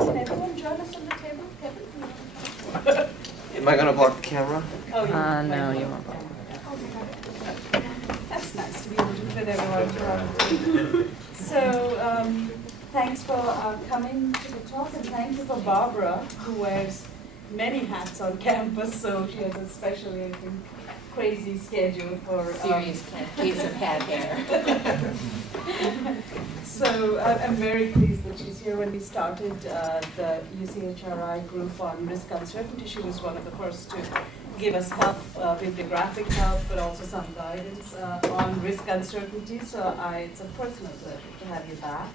Can everyone join us on the table? Kevin? Am I going to block the camera? Oh, No, you won't. That's nice to be able to fit everyone. So, thanks for coming to the talk, and thank you for Barbara, who wears many hats on campus, so she has a especially, I think, crazy schedule for serious case of bad hair. So I'm very pleased that she's here. When we started the UCHRI group on risk uncertainty, she was one of the first to give us help, bibliographic help, but also some guidance on risk uncertainty. So it's a personal pleasure to have you back.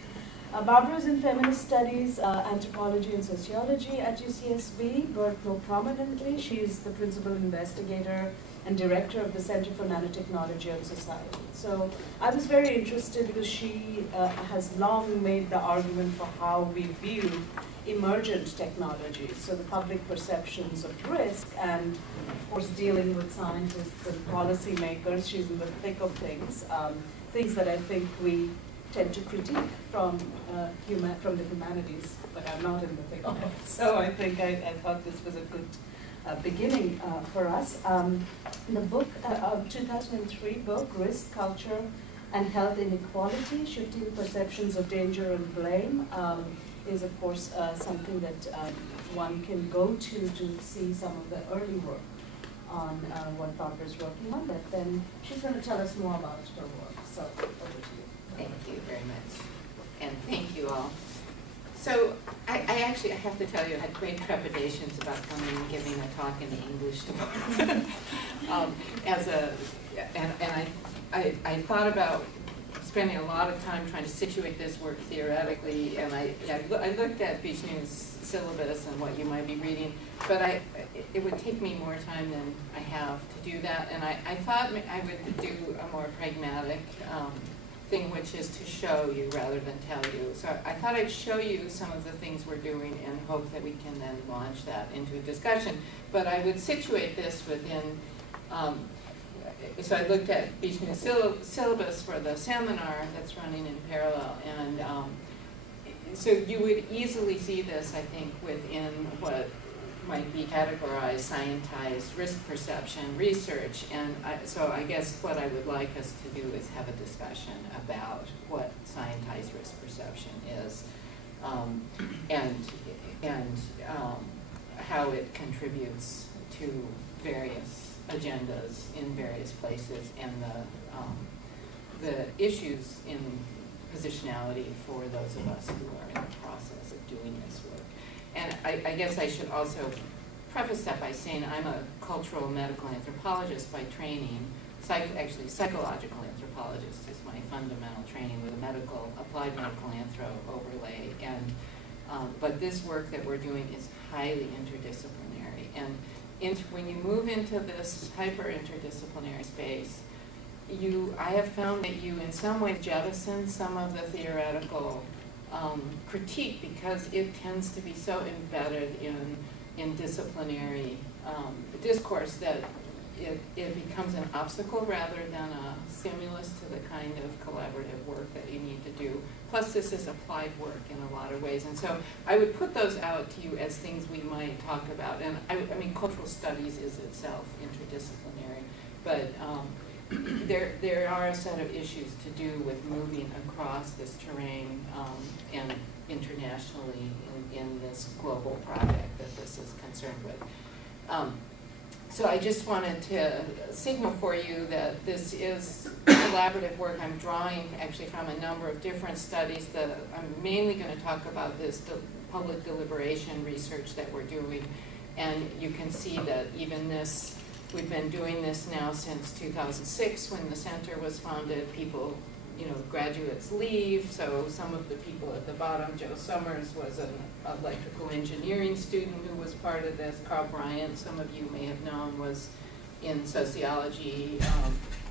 Barbara is in feminist studies, anthropology and sociology at UCSB, but more prominently, she's the principal investigator and director of the Center for Nanotechnology and Society. So I was very interested because she has long made the argument for how we view emergent technologies, so the public perceptions of risk, and of course dealing with scientists and policymakers. She's in the thick of things, things that I think we tend to critique from the humanities, but I'm not in the thick of it. So I think I thought this was a good beginning for us. The book, 2003 book, Risk, Culture, and Health Inequality, Shifting Perceptions of Danger and Blame, is of course something that one can go to see some of the early work on what Barbara is working on, but then she's going to tell us more about her work. So over to you. Thank you very much. And thank you all. So I actually have to tell you, I had great trepidations about coming and giving a talk in the English department. I thought about spending a lot of time trying to situate this work theoretically, and I looked at Vishnu's syllabus and what you might be reading, but it would take me more time than I have to do that, and I thought I would do a more pragmatic thing, which is to show you rather than tell you. So I thought I'd show you some of the things we're doing and hope that we can then launch that into a discussion. But I would situate this within, so I looked at Vishnu's syllabus for the seminar that's running in parallel, and so you would easily see this, I think, within what might be categorized scientized risk perception research, and so I guess what I would like us to do is have a discussion about what scientized risk perception is, and how it contributes to various agendas in various places, and the issues in positionality for those of us who are in the process of doing this work. And I guess I should also preface that by saying I'm a cultural medical anthropologist by training. Actually, psychological anthropologist is my fundamental training with a applied medical anthro overlay. And but this work that we're doing is highly interdisciplinary. And when you move into this hyper-interdisciplinary space, I have found that you in some ways jettison some of the theoretical critique, because it tends to be so embedded in disciplinary discourse that it becomes an obstacle rather than a stimulus to the kind of collaborative work that you need to do. Plus, this is applied work in a lot of ways. And so I would put those out to you as things we might talk about. And I mean, cultural studies is itself interdisciplinary, but there are a set of issues to do with moving across this terrain and internationally in this global project that this is concerned with. So I just wanted to signal for you that this is collaborative work. I'm drawing actually from a number of different studies. I'm mainly going to talk about this public deliberation research that we're doing, and you can see that even this, we've been doing this now since 2006 when the center was founded. People, graduates leave, so some of the people at the bottom, Joe Summers was an electrical engineering student who was part of this. Carl Bryant, some of you may have known, was in sociology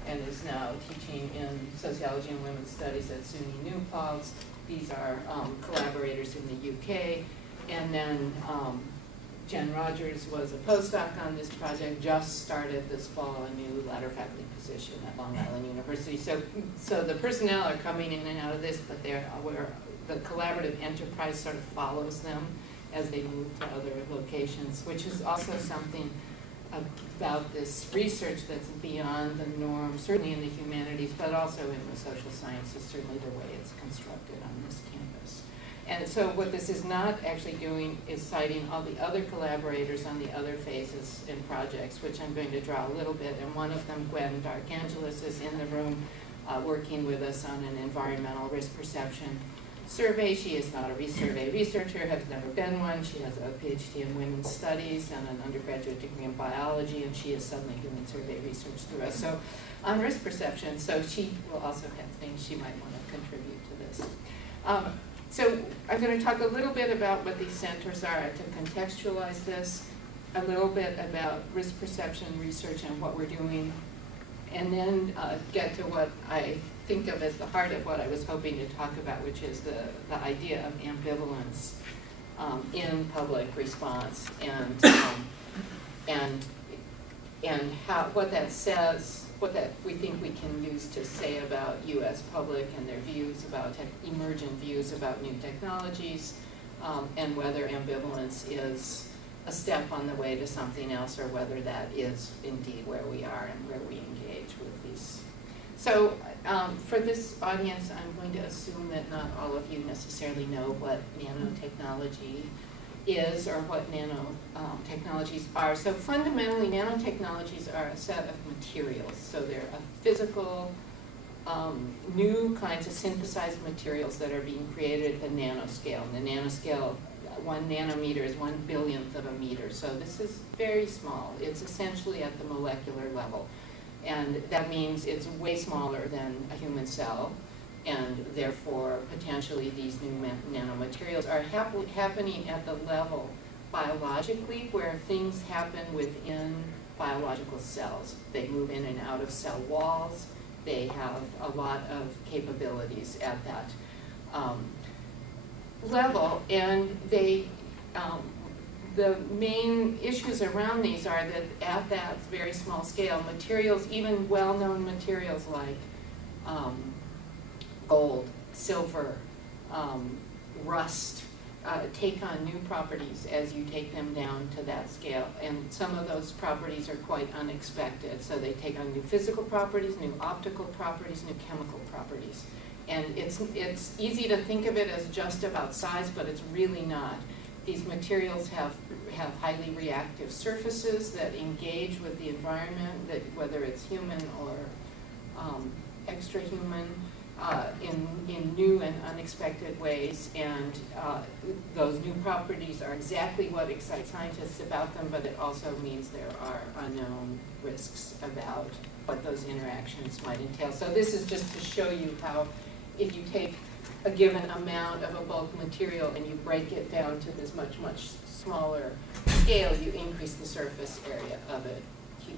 and is now teaching in sociology and women's studies at SUNY New Paltz. These are collaborators in the UK. And then Jen Rogers was a postdoc on this project, just started this fall a new latter faculty position at Long Island University. So the personnel are coming in and out of this, but the collaborative enterprise sort of follows them as they move to other locations, which is also something about this research that's beyond the norm, certainly in the humanities, but also in the social sciences, certainly the way it's constructed on this campus. And so what this is not actually doing is citing all the other collaborators on the other phases and projects, which I'm going to draw a little bit. And one of them, Gwen Darkangelis, is in the room working with us on an environmental risk perception survey. She is not a survey researcher, has never been one. She has a PhD in women's studies and an undergraduate degree in biology, and she is suddenly doing survey research through us. So on risk perception, so she will also have things she might want to contribute to this. So I'm going to talk a little bit about what these centers are to contextualize this, a little bit about risk perception research and what we're doing, and then get to what I think of as the heart of what I was hoping to talk about, which is the idea of ambivalence in public response and how what that says, what that we think we can use to say about U.S. public and their views about emergent views about new technologies, and whether ambivalence is a step on the way to something else, or whether that is indeed where we are and where we engage with these. So for this audience, I'm going to assume that not all of you necessarily know what nanotechnology is or what nanotechnologies are. So fundamentally, nanotechnologies are a set of materials. So they're a physical, new kinds of synthesized materials that are being created at the nanoscale. And the nanoscale, 1 nanometer is 1/1000th of a meter. So this is very small. It's essentially at the molecular level. And that means it's way smaller than a human cell. And therefore, potentially, these new nanomaterials are happening at the level biologically where things happen within biological cells. They move in and out of cell walls. They have a lot of capabilities at that level. And they, the main issues around these are that at that very small scale, materials, even well-known materials like gold, silver, rust, take on new properties as you take them down to that scale. And some of those properties are quite unexpected. So they take on new physical properties, new optical properties, new chemical properties. And it's easy to think of it as just about size, but it's really not. These materials have highly reactive surfaces that engage with the environment, that whether it's human or extra-human, in new and unexpected ways, and those new properties are exactly what excites scientists about them, but it also means there are unknown risks about what those interactions might entail. So this is just to show you how, if you take a given amount of a bulk material and you break it down to this much, much smaller scale, you increase the surface area of it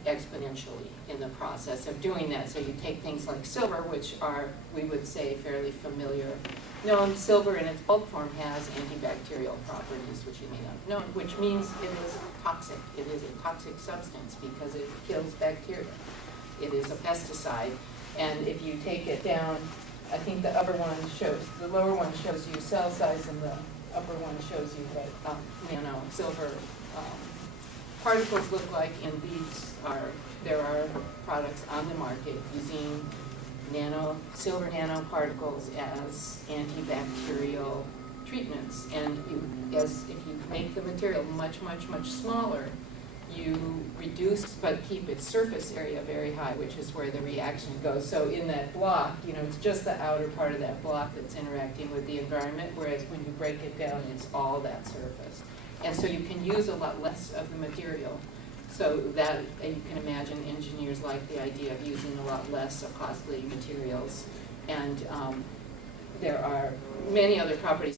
exponentially in the process of doing that. So you take things like silver, which are, we would say, fairly familiar. Known silver in its bulk form has antibacterial properties, which you may not know, which means it is toxic. It is a toxic substance because it kills bacteria. It is a pesticide. And if you take it down, I think the upper one shows, the lower one shows you cell size, and the upper one shows you what nano silver particles look like, and there are products on the market using silver nanoparticles as antibacterial treatments. And if you make the material much, much, much smaller, you reduce but keep its surface area very high, which is where the reaction goes. So in that block, it's just the outer part of that block that's interacting with the environment, whereas when you break it down, it's all that surface. And so you can use a lot less of the material. So that you can imagine engineers like the idea of using a lot less of costly materials. And there are many other properties